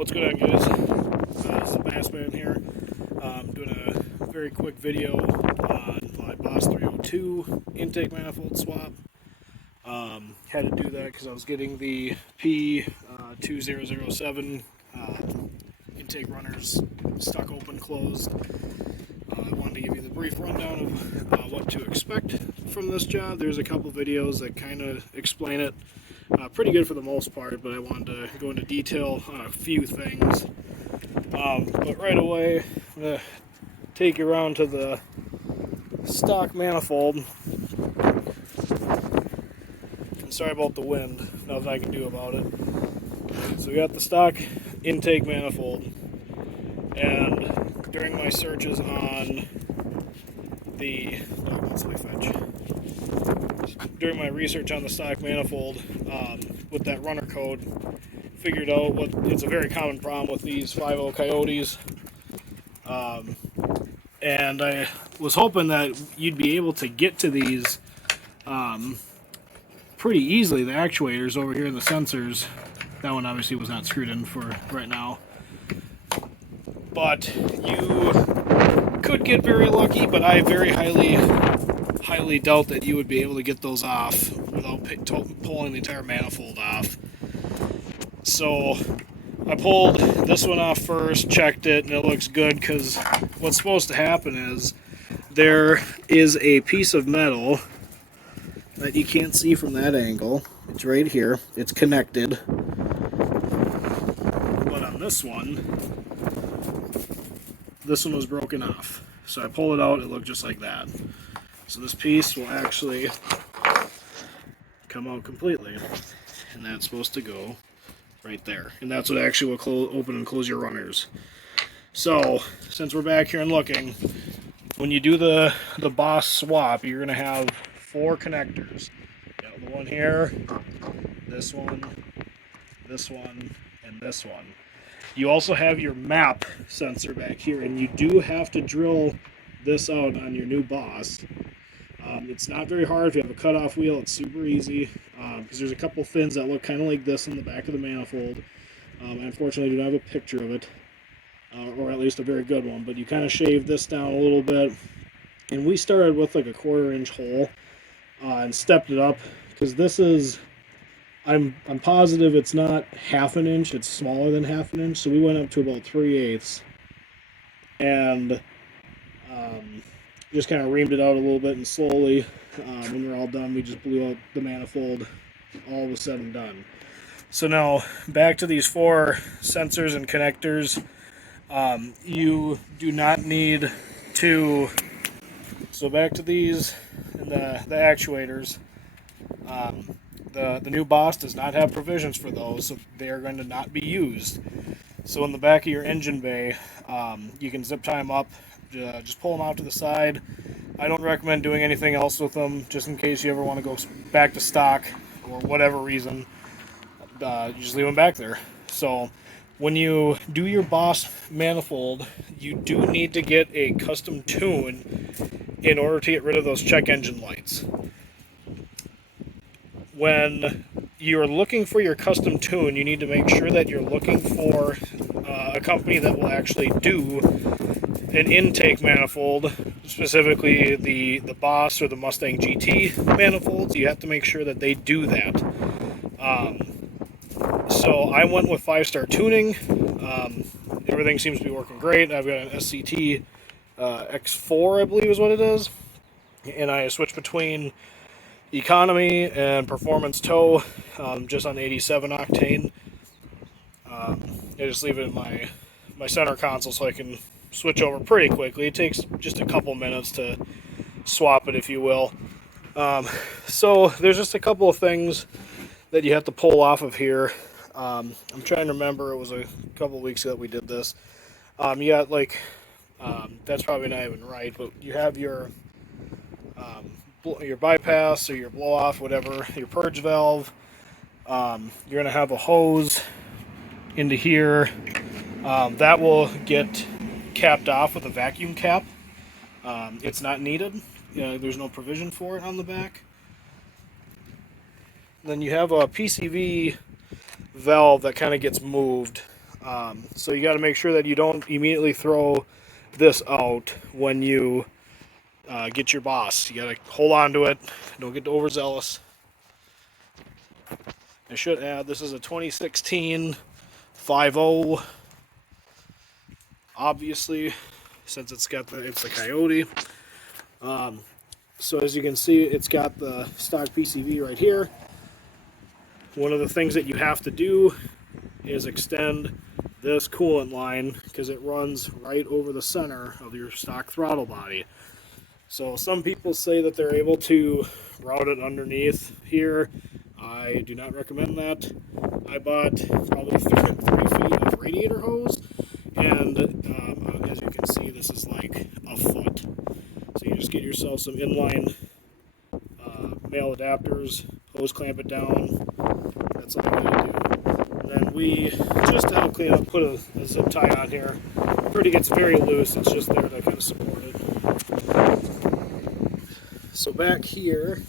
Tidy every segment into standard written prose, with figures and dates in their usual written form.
What's going on, guys? This is Bassman here. I'm doing a very quick video on my Boss 302 intake manifold swap. Had to do that because I was getting the P2007 intake runners stuck open, closed. I wanted to give you the brief rundown of what to expect from this job. There's a couple videos that kind of explain it. Pretty good for the most part, but I wanted to go into detail on a few things. But right away, I'm going to take you around to the stock manifold. And sorry about the wind, nothing I can do about it. So we got the stock intake manifold, and during my searches on the during my research on the stock manifold with that runner code, figured out what it's a very common problem with these 5.0 Coyotes, and I was hoping that you'd be able to get to these pretty easily. The actuators over here, the sensors, that one obviously was not screwed in for right now, but you could get very lucky, but I very highly doubt that you would be able to get those off without pulling the entire manifold off. So I pulled this one off first, checked it, and it looks good, because what's supposed to happen is there is a piece of metal that you can't see from that angle. It's right here. It's connected. But on this one was broken off. So I pulled it out, it looked just like that. So this piece will actually come out completely, and that's supposed to go right there. And that's what actually will open and close your runners. So since we're back here and looking, when you do the Boss swap, you're going to have 4 connectors. You know, the one here, this one, and this one. You also have your map sensor back here, and you do have to drill this out on your new Boss. It's not very hard. If you have a cutoff wheel, it's super easy, because there's a couple fins that look kind of like this in the back of the manifold. I unfortunately do not have a picture of it, or at least a very good one, but you kind of shave this down a little bit. And we started with like a 1/4 inch hole and stepped it up, because this is, I'm positive it's not 1/2 inch, it's smaller than 1/2 inch, so we went up to about 3/8, and just kind of reamed it out a little bit, and slowly, when we're all done, we just blew out the manifold. All was said and done. So now, back to these 4 sensors and connectors. You do not need to, so back to these and the actuators. The new Boss does not have provisions for those, so they are going to not be used. So in the back of your engine bay, you can zip tie them up, just pull them out to the side. I don't recommend doing anything else with them, just in case you ever want to go back to stock or whatever reason. You just leave them back there. So when you do your Boss manifold, you do need to get a custom tune in order to get rid of those check engine lights. When you're looking for your custom tune, you need to make sure that you're looking for a company that will actually do an intake manifold, specifically the Boss or the Mustang GT manifolds. You have to make sure that they do that. So I went with 5-star tuning. Everything seems to be working great. I've got an SCT X4, I believe is what it is, and I switch between economy and performance tow, just on 87 octane. I just leave it in my center console so I can switch over pretty quickly. It takes just a couple minutes to swap it, if you will. So there's just a couple of things that you have to pull off of here. I'm trying to remember, it was a couple of weeks ago that we did this. You got like, that's probably not even right, but you have your bypass or your blow off, whatever, your purge valve. You're going to have a hose into here. That will get capped off with a vacuum cap. It's not needed. There's no provision for it on the back. Then you have a PCV valve that kind of gets moved So you got to make sure that you don't immediately throw this out when you get your boss. You got to hold on to it. Don't get overzealous. I should add, this is a 2016 5.0, obviously, since it's the Coyote. So as you can see, it's got the stock PCV right here. One of the things that you have to do is extend this coolant line because it runs right over the center of your stock throttle body. So some people say that they're able to route it underneath here. I do not recommend that. I bought probably 3 feet of radiator hose, and as you can see, this is like a foot. So you just get yourself some inline male adapters, hose clamp it down. That's all you gotta do. And then we, just to help clean up, put a zip tie on here. Pretty gets very loose, it's just there to kind of support it. So back here,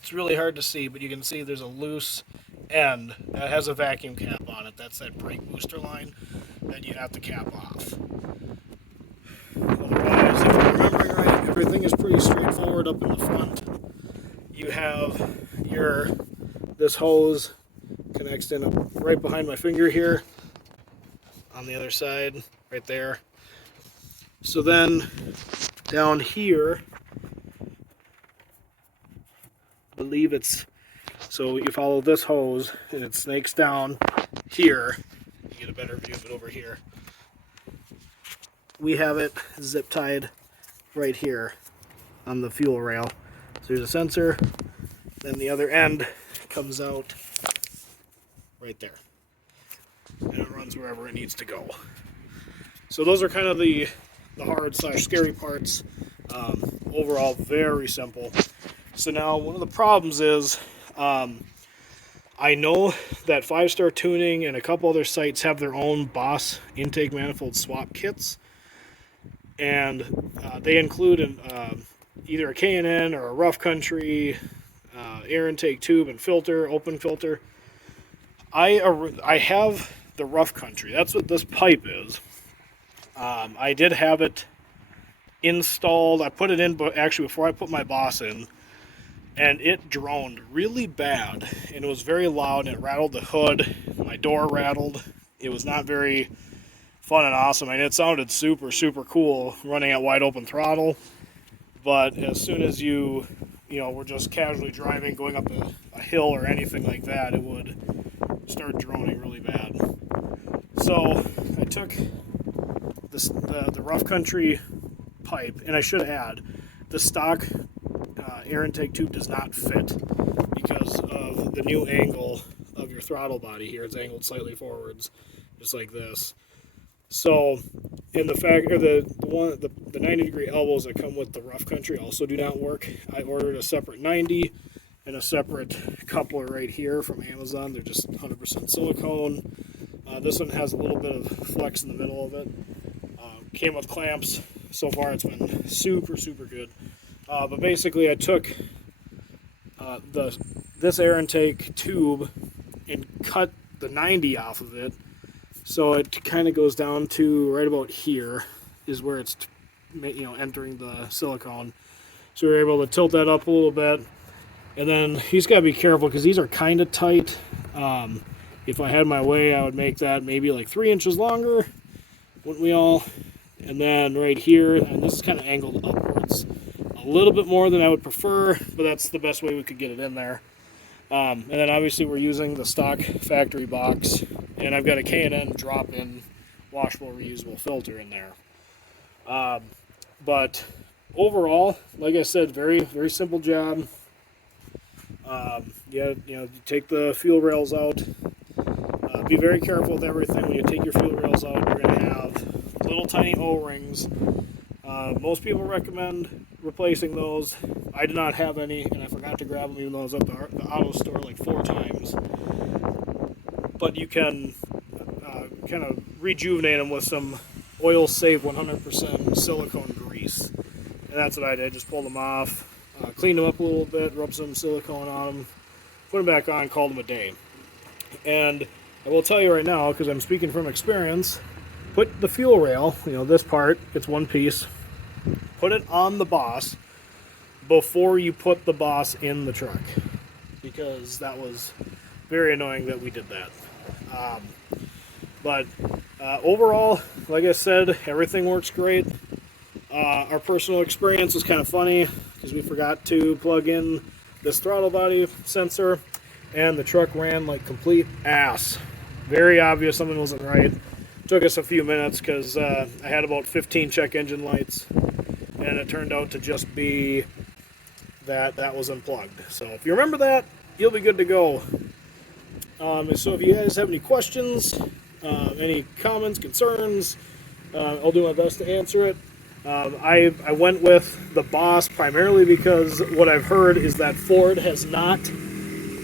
it's really hard to see, but you can see there's a loose end that has a vacuum cap on it. That's that brake booster line that you have to cap off. Otherwise, if you're remembering right, everything is pretty straightforward up in the front. You have this hose connects in right behind my finger here on the other side, right there. So then down here, I believe so you follow this hose and it snakes down here. You get a better view of it over here. We have it zip tied right here on the fuel rail. So there's a sensor, then the other end comes out right there. And it runs wherever it needs to go. So those are kind of the hard/scary parts. Overall, very simple. So now one of the problems is I know that 5-Star Tuning and a couple other sites have their own Boss intake manifold swap kits. And they include either a K&N or a Rough Country, air intake tube and filter, open filter. I have the Rough Country. That's what this pipe is. I did have it installed. I put it in actually before I put my Boss in. And it droned really bad, and it was very loud, and it rattled the hood. My door rattled. It was not very fun and awesome. I mean, it sounded super, super cool running at wide open throttle, but as soon as you were just casually driving, going up a hill or anything like that, it would start droning really bad. So I took the Rough Country pipe, and I should add, the stock air intake tube does not fit because of the new angle of your throttle body here. It's angled slightly forwards, just like this. So, in the fact, or the 90-degree elbows that come with the Rough Country also do not work. I ordered a separate 90 and a separate coupler right here from Amazon. They're just 100% silicone. This one has a little bit of flex in the middle of it. Came with clamps. So far, it's been super, super good. But basically, I took this air intake tube and cut the 90 off of it, so it kind of goes down to right about here is where it's entering the silicone. So we were able to tilt that up a little bit, and then he's got to be careful because these are kind of tight. If I had my way, I would make that maybe like 3 inches longer, wouldn't we all? And then right here, and this is kind of angled upwards a little bit more than I would prefer, but that's the best way we could get it in there. And then obviously we're using the stock factory box, and I've got a K&N drop-in washable reusable filter in there. But overall, like I said, very, very simple job. You take the fuel rails out. Be very careful with everything. When you take your fuel rails out, you're going to have little tiny O-rings. Most people recommend replacing those. I did not have any, and I forgot to grab them even though I was at the auto store like 4 times. But you can kind of rejuvenate them with some oil-safe 100% silicone grease. And that's what I did. Just pulled them off, cleaned them up a little bit, rubbed some silicone on them, put them back on, called them a day. And I will tell you right now, because I'm speaking from experience, put the fuel rail, this part, it's one piece, put it on the boss before you put the boss in the truck, because that was very annoying that we did that. But overall, like I said, everything works great. Our personal experience was kind of funny because we forgot to plug in this throttle body sensor, and the truck ran like complete ass. Very obvious something wasn't right. Took us a few minutes because I had about 15 check engine lights, and it turned out to just be that was unplugged. So if you remember that, you'll be good to go. So if you guys have any questions, any comments, concerns, I'll do my best to answer it. I went with the Boss primarily because what I've heard is that Ford has not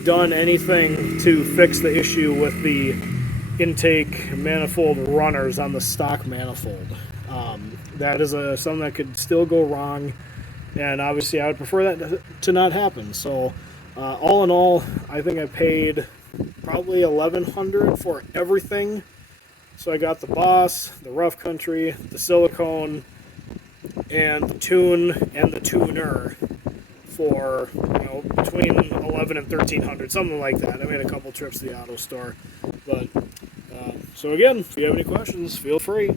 done anything to fix the issue with the intake manifold runners on the stock manifold. That is something that could still go wrong, and obviously I would prefer that to not happen. So all in all, I think I paid probably $1,100 for everything. So I got the Boss, the Rough Country, the silicone, and the tune and the tuner for between $1,100 and $1,300, something like that. I made a couple trips to the auto store, but so again, if you have any questions, feel free.